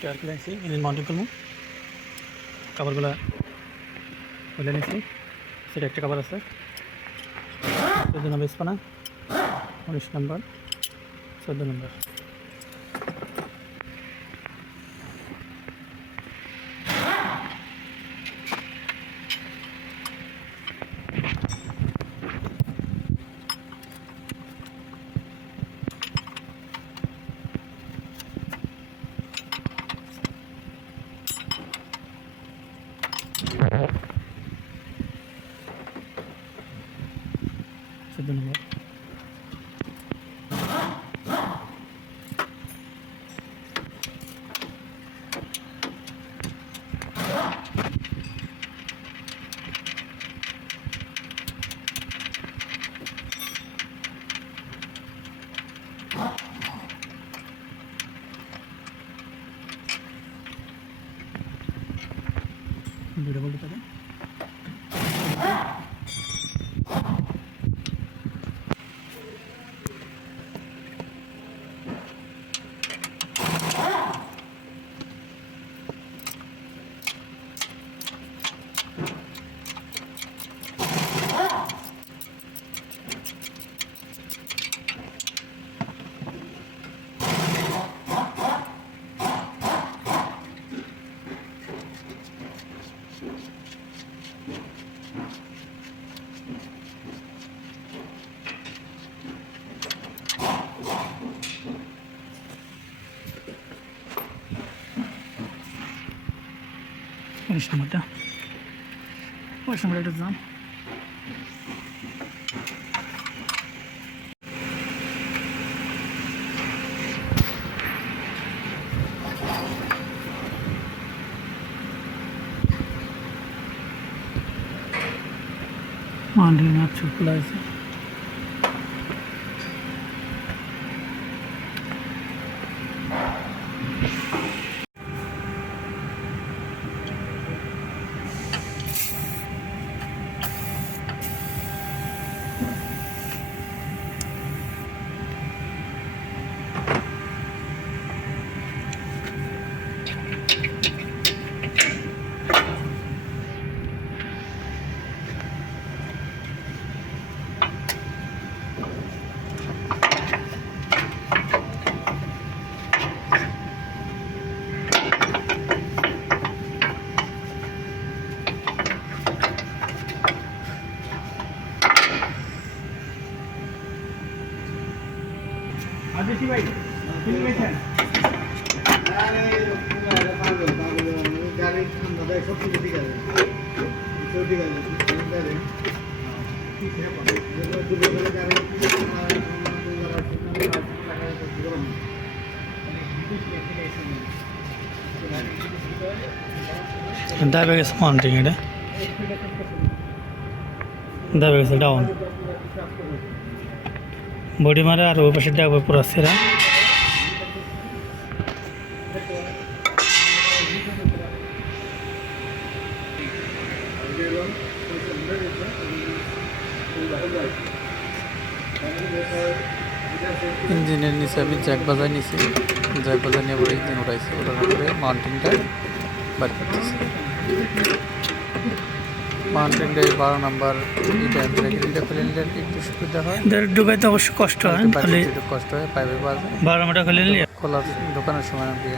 টায়ার খুলে নিয়েছি, engine mounting করবো। কাভারগুলো খুলে নিয়েছি। সেটা একটা কাভার আছে 14 নম্বর স্পানা, 19 নম্বর, 14 নম্বর। দুটো বলতে পারে নম্বরটা 5 নম্বর একটা দাম। মান্ডিং আর চুপলা আছে। আদেশি ভাই ফিল্ম গেছেন আরে পাগল গাড়ি ঠান্ডা দেয় সব কিছু ঠিক আছে সব ঠিক আছে গাড়ি ঠিক আছে দুপুরবেলা গাড়ি diabetes monitoring এটা diabetes ডাউন বডি মারে আর ওই পাশে ডাবে পুরো সেরা ইঞ্জিনের নিচে আমি জ্যাক বাজায় নিয়েছি, জ্যাক বাজায় নিয়ে পরে ইঞ্জিন উঠাইছি, ওটার উপরে মাউন্টিংটা বার করতেছি। মাউন্টিংটা 12 নম্বর এটা খুলে নিলে একটু সুবিধা হয়, ঢুকাইতে অবশ্য কষ্ট হয়, একটু কষ্ট হয়, পাইপে বাজে 12 নম্বরটা খুলে নিলে খোলার দোকানের সময় আমি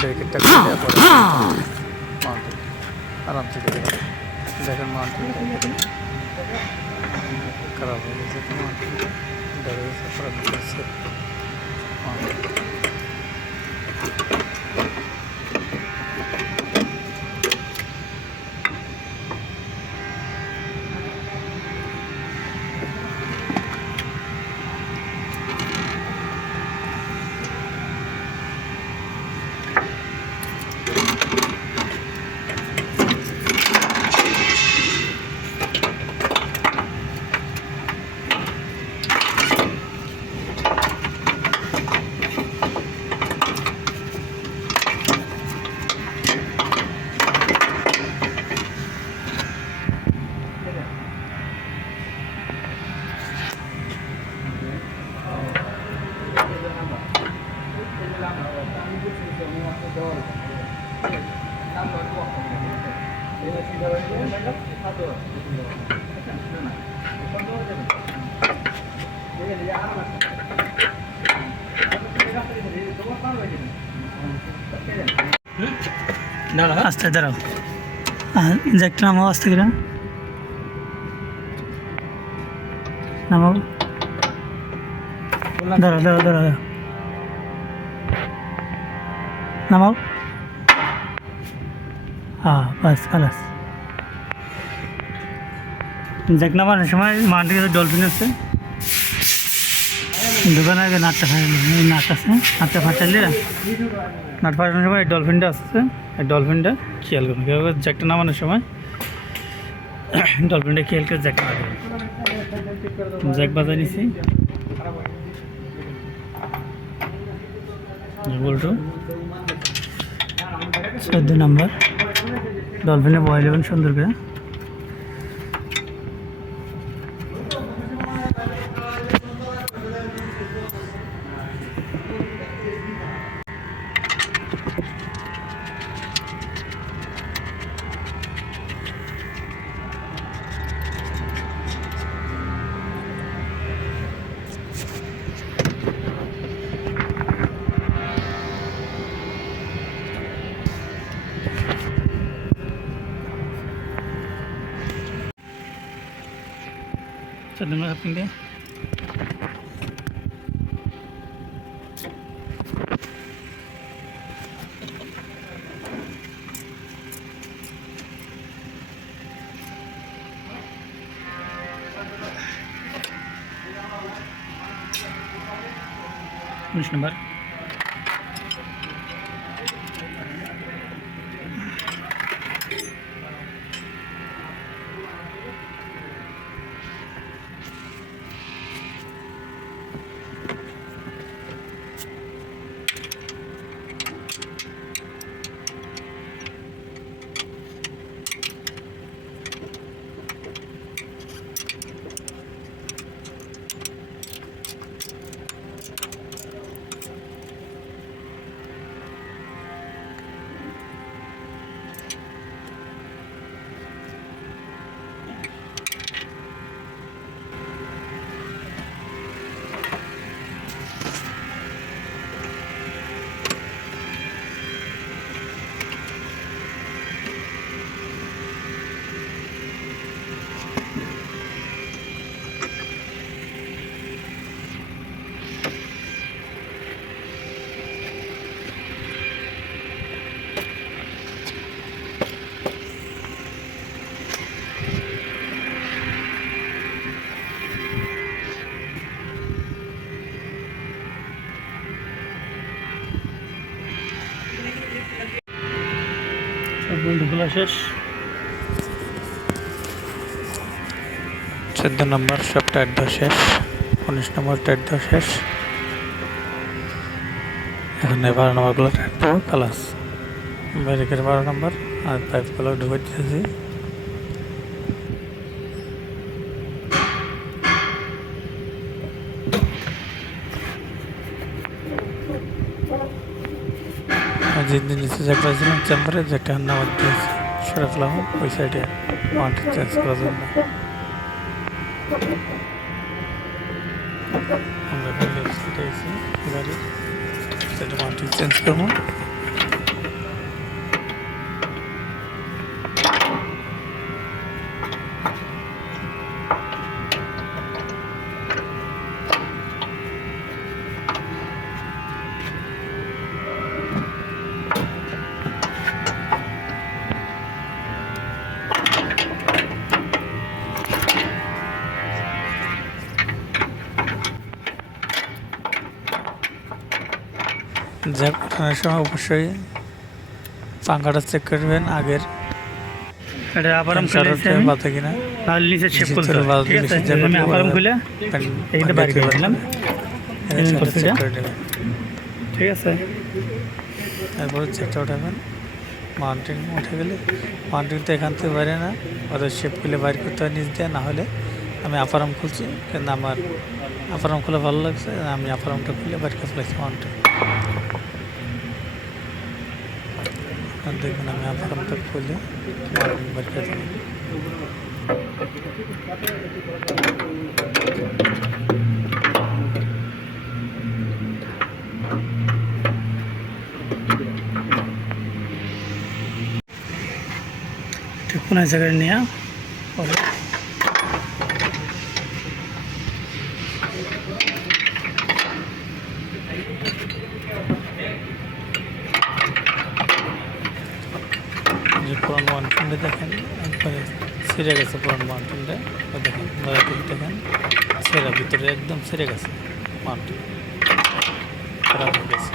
ব্রেকেটটা খুলে পরে মাউন্টিং আরামসে করে দেখেন মাউন্টিংটা খারাপ হয়ে গেছে, মাউন্টিংটা ডেবে গেছে, খারাপ হয়ে গেছে মাউন্টিং। আস্তে দাঁড়াও, জ্যাকটা নামাও আস্তে করে, নামাও, দাঁড়াও দাঁড়াও দাঁড়াও, নামাও, হ্যাঁ বাস খালাস। জ্যাক নামানোর সময় মাটির কাছে ডলফিন আছে, দোকানে আগে নাটটা ফাটালি, নাট আছে, নাটটা ফাটালি, নাট ফাটানোর সময় এই ডলফিনটা আসছে, এই ডলফিনটা খেয়াল করুন, কীভাবে জ্যাকটা নামানোর সময় ডলফিনটা খেয়াল করে জ্যাক নামাবে। জ্যাক বাজায় নিছি, বল্টু 14 নম্বর, ডলফিনে বয় দেবেন সুন্দর করে। Sedang rapin dia. Tulis nomor. খোলা শেষ, 14 নম্বর সব টায়ার দেওয়া শেষ, 19 নম্বর টায়ার দেওয়া শেষ, এখানে 12 নম্বরগুলো টায়ার দেবো কালাস, ব্রেকের 12 নম্বর আর পাইপগুলো ঢুকে দিতেছি। যেদিন নিচে জ্যাক পাইছিলাম চেম্বারে, জ্যাকটা নামার দিয়েছি, সরে ফেলাম ওই সাইডে মাউন্ট চেঞ্জ করার জন্য। আমরা গাড়ির সেটা মাউন্ট চেঞ্জ করবো। জ্যাক ওঠানোর সময় অবশ্যই পাঙ্খাটা চেক করবেন আগের, এটা আবার বাতা কিনা, তাহলে নিচে চেক করতে হবে। ঠিক আছে, আমি আবার খুলে এইটা বাইরে করে দিলাম, ঠিক আছে। তারপরে চেকটা উঠাবেন, মাউন্টিং উঠে গেলে, মাউন্টিং তো এখান থেকে বাইরে না, ওদের শেপ খুলে বাইর করতে হয় নিচ দিয়ে, না হলে আমি আপারাম খুলছি, কিন্তু আমার আপারাম খুলে ভালো লাগছে, আমি আপারামটা খুলে বাইর করে ফেলেছি মাউন্টিং। আর দেখবেন আমি আপাতত খুলে মার্কিং বের করে দেবো। কোন জায়গায় নিয়ে পরে পুরান মাউন্টেনটা দেখেন একবারে ছিঁড়ে গেছে। পুরান মাউন্টেনটা দেখেন দেখেন ছেঁড়া, ভিতরে একদম ছিঁড়ে গেছে, মাউন্টেন খারাপ হয়ে গেছে।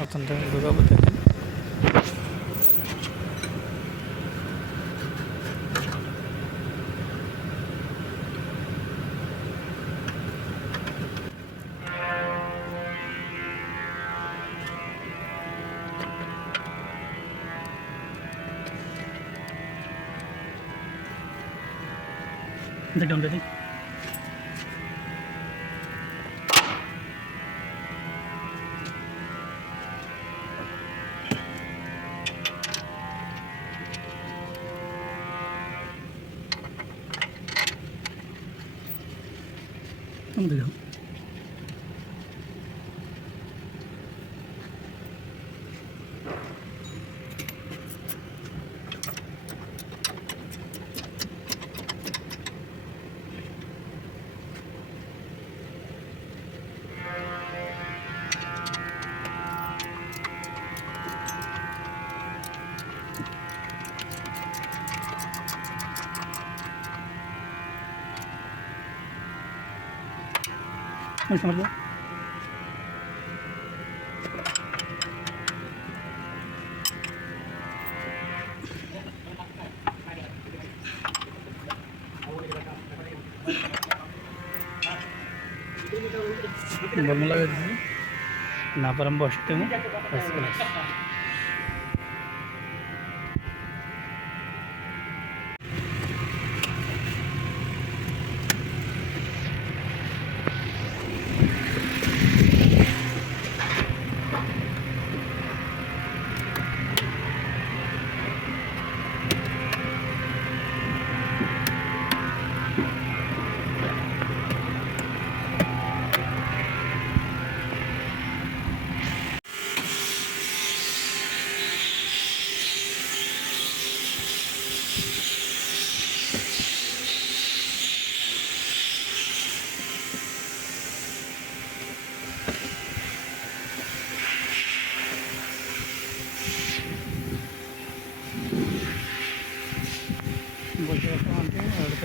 নতুনটা ঢুকাবো দেখেন। দেখুন দেখি দেখো समझ बम लगे ना पर हम बसते हैं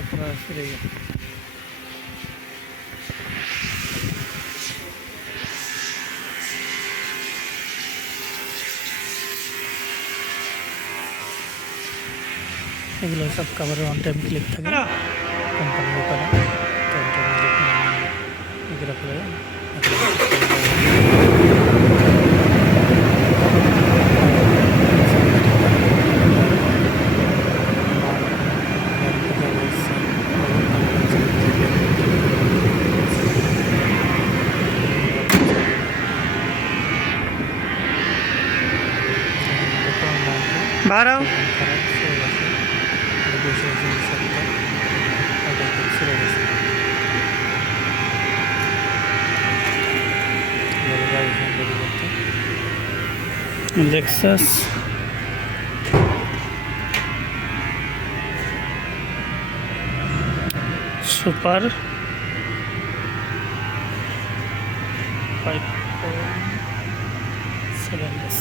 पूरा এগুলো সব কভার অন টাইম ক্লিক থাকে কোম্পানির উপরে এগুলো করে बाहर आओ Lexus Super 5.7S